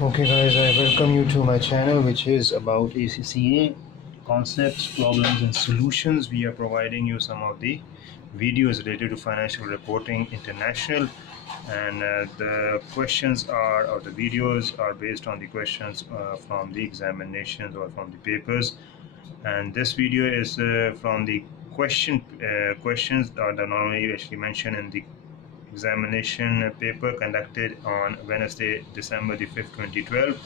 Okay guys, I welcome you to my channel which is about ACCA concepts, problems and solutions. We are providing you some of the videos related to financial reporting international, and the questions are, or the videos are based on the questions from the examinations or from the papers. And this video is from the questions that are normally actually mentioned in the examination paper conducted on Wednesday, December the 5th, 2012.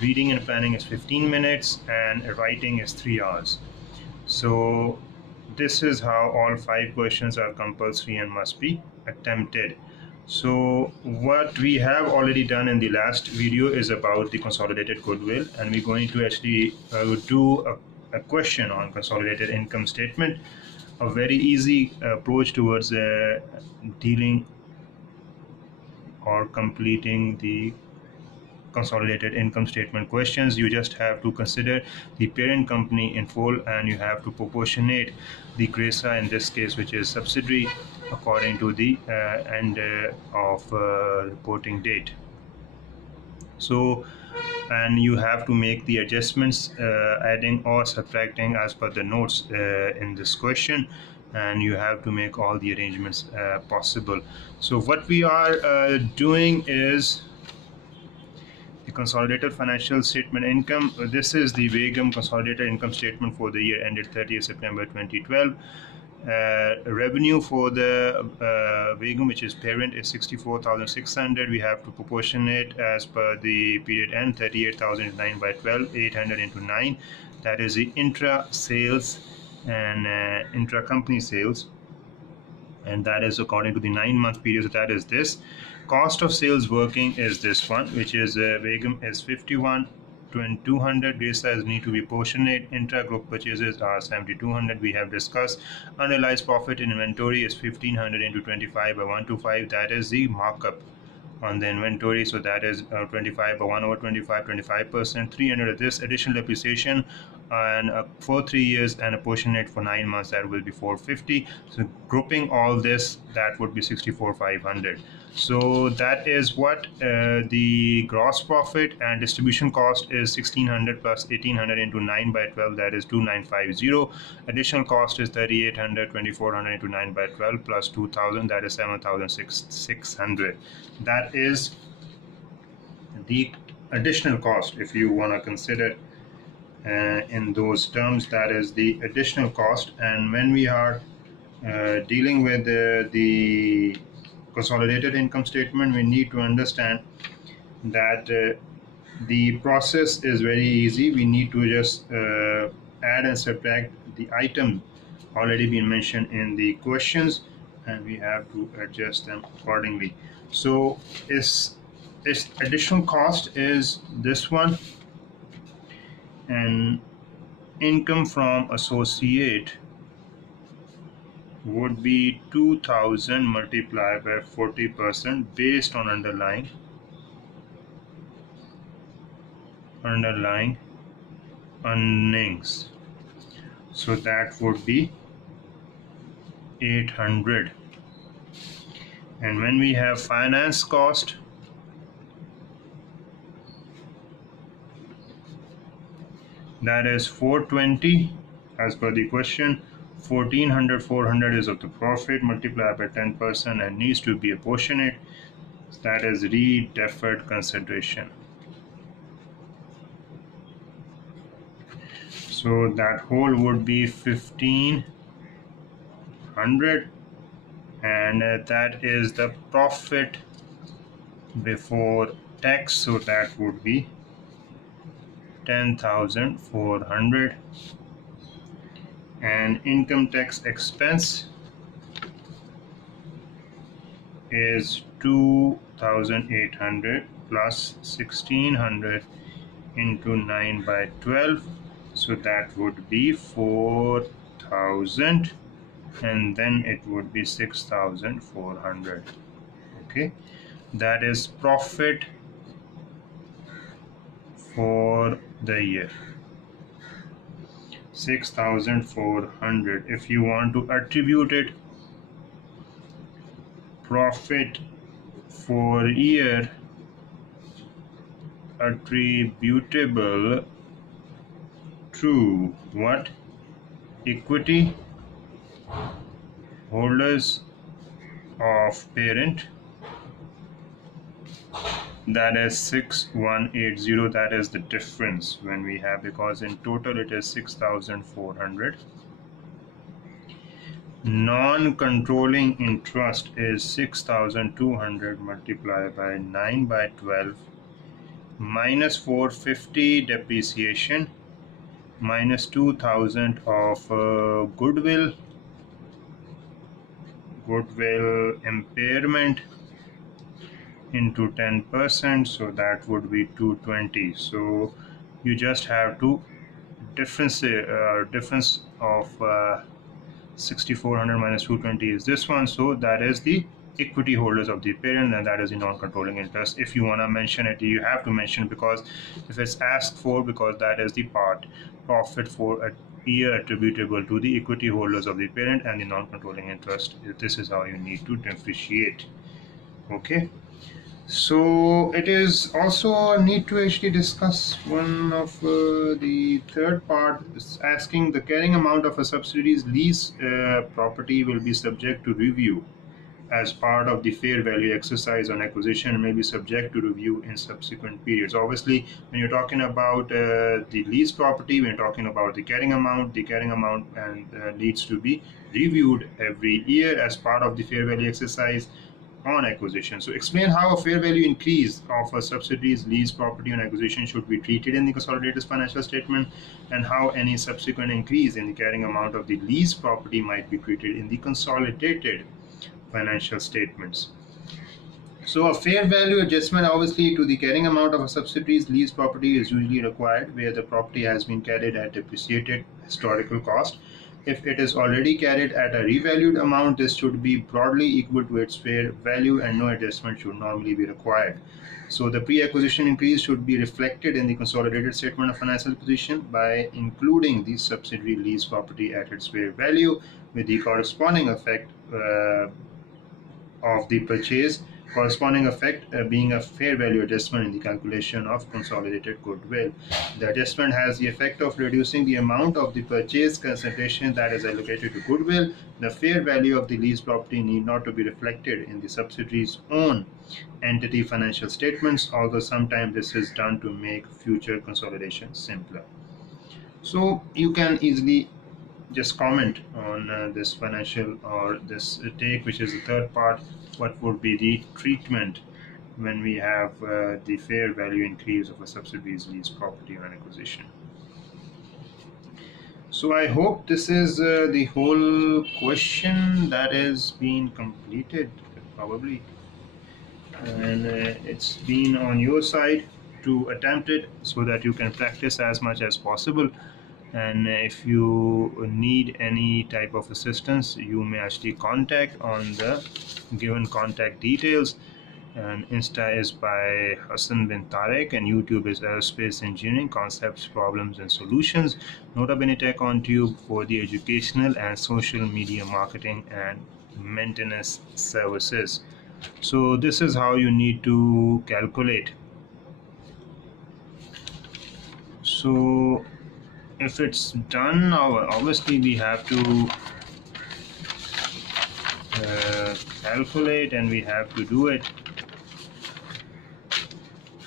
Reading and planning is 15 minutes and writing is 3 hours. So this is how all 5 questions are compulsory and must be attempted. So what we have already done in the last video is about the consolidated goodwill, and we're going to actually do a question on consolidated income statement, a very easy approach towards dealing or completing the consolidated income statement questions. You just have to consider the parent company in full, and you have to proportionate the GRESA in this case, which is subsidiary, according to the end of reporting date. So, and you have to make the adjustments, adding or subtracting as per the notes in this question, and you have to make all the arrangements possible. So what we are doing is the consolidated financial statement income. This is the WAGM consolidated income statement for the year ended 30th September 2012. Revenue for the WAGM, which is parent, is 64,600. We have to proportionate as per the period end. 38,000 9 by 12, 800 into 9. That is the intra sales and intra company sales, and that is according to the 9-month period. So that is this. Cost of sales working is this one, which is WAGM is 51 200. GRESA need to be proportionate. Intra-group purchases are 7,200. We have discussed. Unrealized profit in inventory is 1,500 into 25 by 125. That is the markup on the inventory. So that is 25 by 1 over 25, 25%. 300 of this additional depreciation, and for 3 years, and a proportionate for 9 months, that will be 450. So grouping all this, that would be 64,500. So that is what the gross profit, and distribution cost is 1,600 plus 1,800 into 9 by 12, that is 2,950. Additional cost is 3,800, 2,400 into 9 by 12 plus 2,000, that is 7,600. That is the additional cost. If you want to consider in those terms, that is the additional cost. And when we are dealing with the consolidated income statement, we need to understand that the process is very easy. We need to just add and subtract the item already been mentioned in the questions, and we have to adjust them accordingly. So its additional cost is this one, and income from associate would be 2,000 multiplied by 40% based on underlying earnings. So that would be 800. And when we have finance cost, that is 420 as per the question. 1,400, 400 is of the profit multiplied by 10% and needs to be apportionate. That is deferred consideration. So that whole would be 1,500, and that is the profit before tax. So that would be 10,400. And income tax expense is 2,800 plus 1,600 into 9 by 12. So that would be 4,000, and then it would be 6,400. Okay, that is profit for the year, 6,400. If you want to attribute it profit for year, attributable to what? Equity holders of parent, that is 6180. That is the difference when we have, because in total it is 6400. Non-controlling interest is 6200 multiplied by 9 by 12 minus 450 depreciation minus 2000 of goodwill impairment into 10%, so that would be 220. So you just have to difference of 6400 minus 220 is this one, so that is the equity holders of the parent, and that is the non-controlling interest. If you want to mention it, you have to mention, because if it's asked for, because that is the part profit for a year attributable to the equity holders of the parent and the non-controlling interest. This is how you need to differentiate. Okay, so it is also need to actually discuss one of the third part is asking the carrying amount of a subsidiary's lease property will be subject to review as part of the fair value exercise on acquisition and may be subject to review in subsequent periods. Obviously, when you're talking about the lease property, when you're talking about the carrying amount and needs to be reviewed every year as part of the fair value exercise on acquisition. So explain how a fair value increase of a subsidiary's lease property on acquisition should be treated in the consolidated financial statement, and how any subsequent increase in the carrying amount of the lease property might be treated in the consolidated financial statements. So a fair value adjustment obviously to the carrying amount of a subsidiary's lease property is usually required where the property has been carried at depreciated historical cost. If it is already carried at a revalued amount, this should be broadly equal to its fair value and no adjustment should normally be required. So the pre-acquisition increase should be reflected in the consolidated statement of financial position by including the subsidiary lease property at its fair value with the corresponding effect of the purchase, corresponding effect being a fair value adjustment in the calculation of consolidated goodwill. The adjustment has the effect of reducing the amount of the purchase consideration that is allocated to goodwill. The fair value of the lease property need not to be reflected in the subsidiary's own entity financial statements, although sometimes this is done to make future consolidation simpler. So you can easily just comment on this financial or this take, which is the third part. What would be the treatment when we have the fair value increase of a subsidiary's lease property on acquisition? So I hope this is the whole question that is being completed probably, and it's been on your side to attempt it so that you can practice as much as possible. And if you need any type of assistance, you may actually contact on the given contact details. And Insta is by Hassan bin Tarek, and YouTube is Aerospace Engineering Concepts, Problems and Solutions. Nota Bene Tech on Tube for the educational and social media marketing and maintenance services. So this is how you need to calculate. So if it's done now, obviously we have to calculate and we have to do it,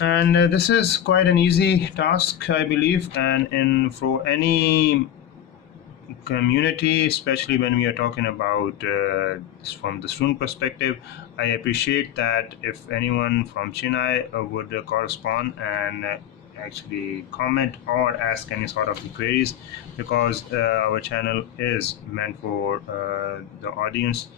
and this is quite an easy task, I believe. And for any community, especially when we are talking about from the student perspective, I appreciate that if anyone from Chennai would correspond and actually comment or ask any sort of queries, because our channel is meant for the audience.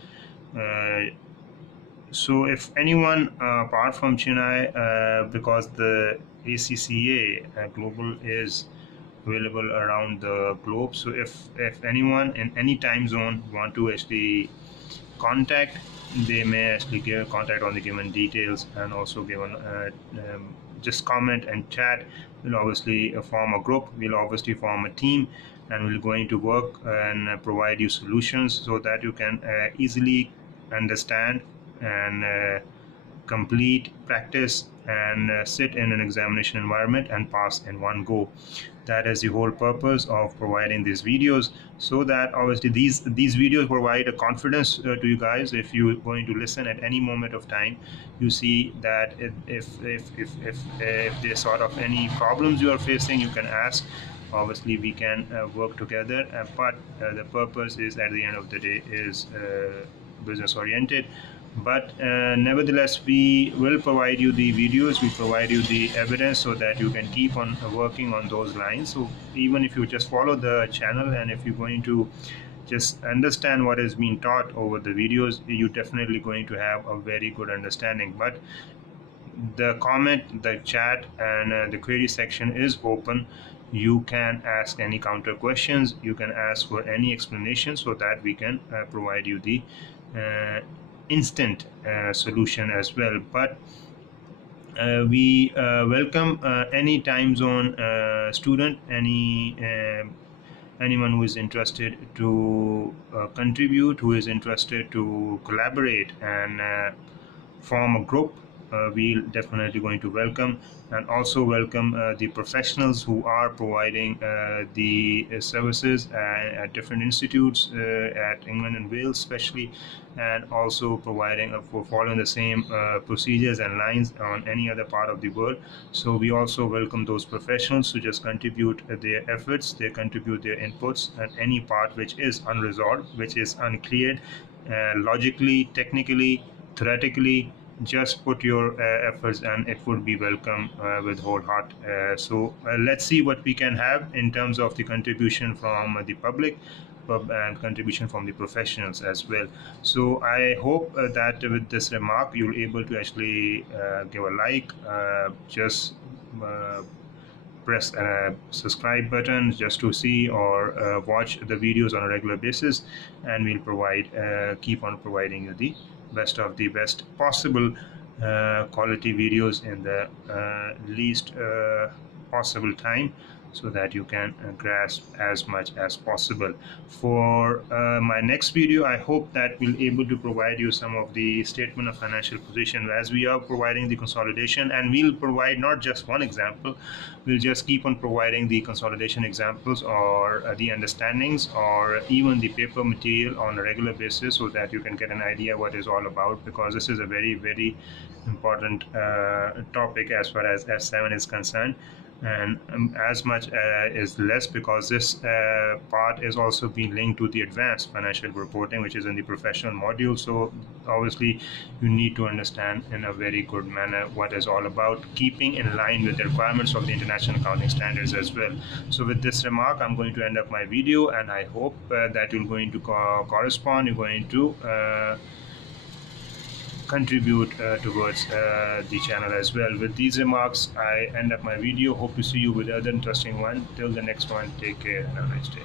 So if anyone apart from Chennai, because the ACCA global is available around the globe, so if anyone in any time zone want to actually contact, they may actually give contact on the given details, and also given just comment and chat. We'll obviously form a group, we'll obviously form a team, and we're going to work and provide you solutions so that you can easily understand and complete, practice, and sit in an examination environment and pass in one go. That is the whole purpose of providing these videos, so that obviously these videos provide a confidence to you guys. If you're going to listen at any moment of time, you see that if there's sort of any problems you are facing, you can ask. Obviously we can work together, but the purpose is, at the end of the day, is business oriented. But nevertheless, we will provide you the videos, we provide you the evidence, so that you can keep on working on those lines. So even if you just follow the channel, and if you're going to just understand what is being taught over the videos, you're definitely going to have a very good understanding. But the comment, the chat, and the query section is open. You can ask any counter questions, you can ask for any explanation, so that we can provide you the instant solution as well. But we welcome any time zone student, anyone who is interested to contribute, who is interested to collaborate and form a group. We're definitely going to welcome, and also welcome the professionals who are providing the services at different institutes at England and Wales especially, and also providing for following the same procedures and lines on any other part of the world. So we also welcome those professionals to just contribute their efforts, they contribute their inputs, and any part which is unresolved, which is uncleared, logically, technically, theoretically, just put your efforts, and it would be welcome with whole heart. So let's see what we can have in terms of the contribution from the public and contribution from the professionals as well. So I hope that with this remark you'll able to actually give a like, just press subscribe button just to see or watch the videos on a regular basis, and we'll provide keep on providing you the best of the best possible quality videos in the least possible time, so that you can grasp as much as possible. For my next video, I hope that we'll able to provide you some of the statement of financial position, as we are providing the consolidation, and we'll provide not just one example, we'll just keep on providing the consolidation examples, or the understandings, or even the paper material on a regular basis, so that you can get an idea what is all about, because this is a very important topic as far as S7 is concerned. And as much is less, because this part is also being linked to the advanced financial reporting, which is in the professional module. So obviously you need to understand in a very good manner what is all about, keeping in line with the requirements of the international accounting standards as well. So with this remark, I'm going to end up my video, and I hope that you're going to correspond, you're going to contribute towards the channel as well. With these remarks, I end up my video. Hope to see you with other interesting one. Till the next one, take care and have a nice day.